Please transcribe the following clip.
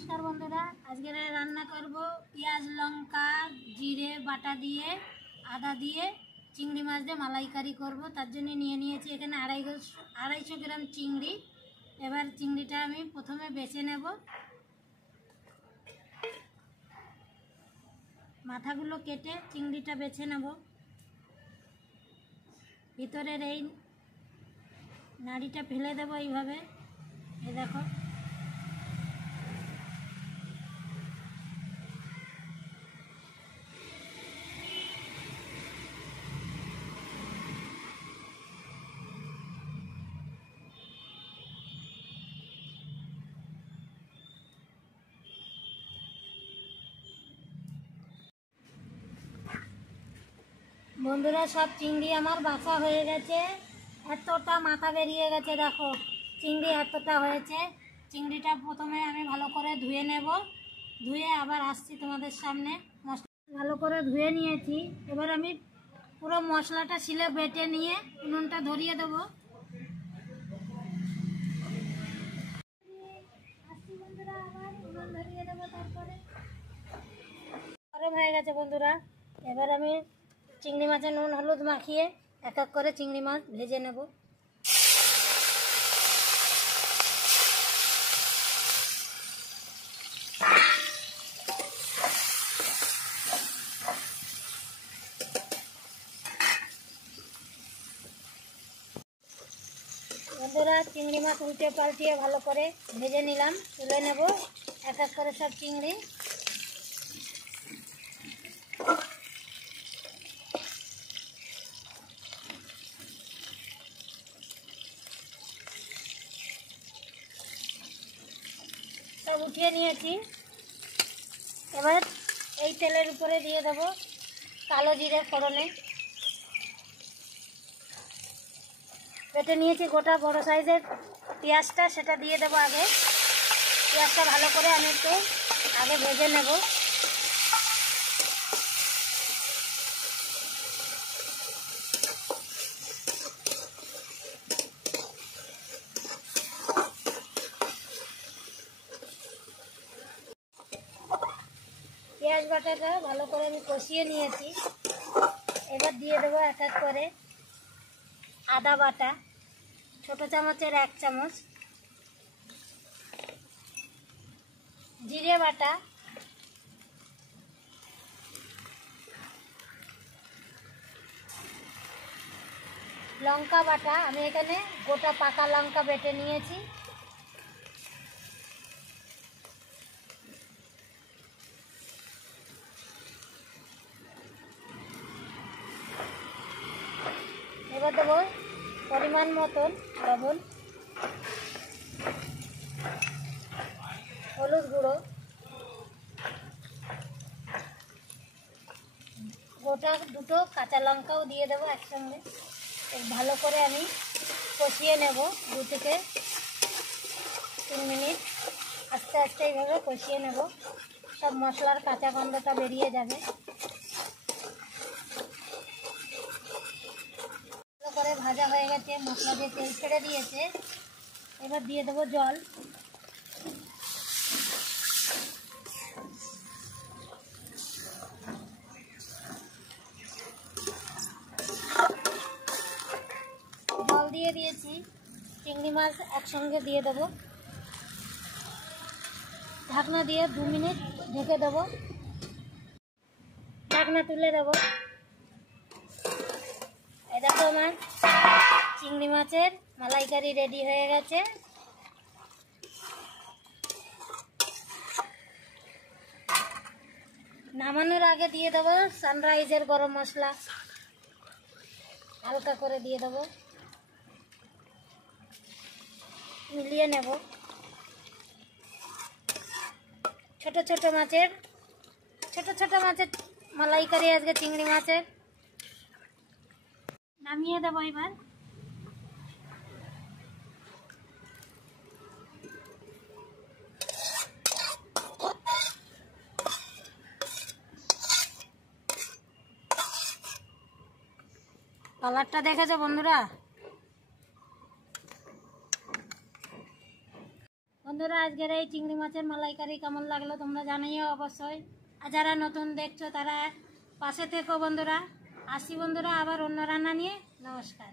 नमस्कार बंधुरा आज के रान्ना करब पिंयाज लंका जिरे बाटा दिए आदा दिए चिंगड़ी माछ दिए मालाइकारी करब तार जन्य निये नियेछि एखाने 250 ग्राम चिंगड़ी। एबार चिंगड़ीटा आमि प्रथमे बेचे नेब, माथागुलो केटे चिंगड़ीटा बेছে नेब। भितरेर এই नाड़ीटा फेले देब এইভাবে, এই দেখো। बंधुरा सब चिंगड़ी आमार बाछा हो गेছে, এতটা মাথা বেরিয়ে গেছে দেখো। চিংড়ি এতটা হয়েছে। চিংড়িটা প্রথমে আমি ভালো করে ধুয়ে নেব, ধুয়ে আবার আসছি তোমাদের সামনে। মশলা ভালো করে ধুয়ে নিয়েছি, এবার আমি পুরো মশলাটা শিলে বেটে নিয়ে উনুনটা ধরিয়ে দেব। আসছি বন্ধুরা, আবার উনুন ধরিয়ে দেব। তারপরে গরম হয়ে গেছে বন্ধুরা, এবার আমি চিংড়ি মাছে নুন হলুদ মাখিয়ে এক এক করে চিংড়ি মাছ ভেজে নেব। বন্ধুরা চিংড়ি মাছ উল্টে পাল্টিয়ে ভালো করে ভেজে নিলাম, তুলে নেব এক এক করে সব চিংড়ি। সব উঠিয়ে নিয়েছি, এবার এই তেলের উপরে দিয়ে দেব কালো জিরে ফোড়নে। বেটে নিয়েছি গোটা বড় সাইজের পেঁয়াজটা, সেটা দিয়ে দেবো আগে। পেঁয়াজটা ভালো করে আমি একটু আগে ভেজে নেব। পেঁয়াজ বাটাটা ভালো করে আমি কষিয়ে নিয়েছি, এবার দিয়ে দেবো এক এক করে আদা বাটা, ছোটো চামচের 1 চামচ, জিরে বাটা, লঙ্কা বাটা, আমি এখানে গোটা পাকা লঙ্কা বেটে নিয়েছি, এবার দেবো পরিমাণ মতন লবণ, হলুদ গুঁড়ো, গোটা দুটো কাঁচা লঙ্কাও দিয়ে দেবো একসঙ্গে। ভালো করে আমি কষিয়ে নেব 2 থেকে 3 মিনিট, আস্তে আস্তে এইভাবে কষিয়ে নেব, সব মশলার কাঁচা গন্ধটা বেরিয়ে যাবে। ভালো করে ভাজা হয়ে গেছে, মশলা দিয়ে তেল ছেড়ে দিয়েছে, এবার দিয়ে দেবো জল। জল দিয়ে দিয়েছি, চিংড়ি মাছ একসঙ্গে দিয়ে দেবো, ঢাকনা দিয়ে 2 মিনিট ঢেকে দেবো, ঢাকনা তুলে দেবো। এই দেখো আমার চিংড়ি মাছের মালাইকারি রেডি হয়ে গেছে। নামানোর আগে দিয়ে দেবো সানরাইজের গরম মশলা, হালকা করে দিয়ে দেবো, মিলিয়ে নেব। ছোট ছোট মাছের মালাইকারি আজকে চিংড়ি মাছের। নামিয়ে দেবো এবার। কালারটা দেখেছো বন্ধুরা? বন্ধুরা আজকের এই চিংড়ি মাছের মালাইকারি কেমন লাগলো তোমরা জানিও অবশ্যই। আর যারা নতুন দেখছো তারা পাশে থেকো বন্ধুরা। আসি বন্ধুরা আবার অন্য রান্না নিয়ে। নমস্কার।